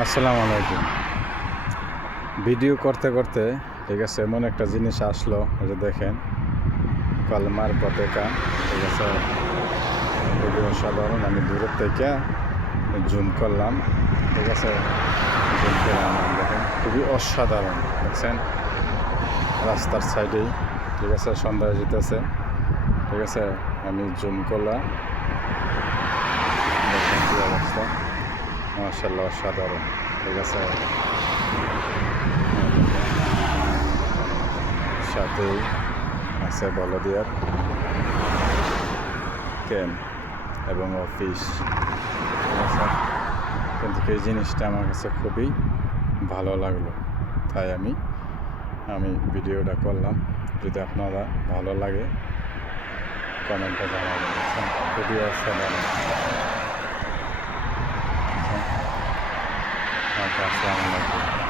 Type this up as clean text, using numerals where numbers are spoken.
আসসালামু আলাইকুম। ভিডিও করতে করতে ঠিক আছে এমন একটা জিনিস আসলো, এই যে দেখেন কলমার পতাকা। ঠিক আছে, খুবই অসাধারণ। আমি দূরের থেকে জুম করলাম। ঠিক আছে, জুম করে আনলাম। দেখেন খুবই অসাধারণ, দেখছেন রাস্তার সাইডেই। ঠিক আছে, সন্ধ্যা যেতেছে। ঠিক আছে, আমি জুম করলাম। দেখেন কী অবস্থা, মাশাআল্লাহ অসাধারণ। ঠিক আছে, সাথেই আছে বলদিয়ার ক্যাম্প এবং অফিস। ঠিক আছে, কিন্তু এই জিনিসটা আমার কাছে খুবই ভালো লাগলো, তাই আমি ভিডিওটা করলাম। যদি আপনারা ভালো লাগে কমেন্টে জানাবেন। খুবই অসাধারণ। আসসালামু আলাইকুম।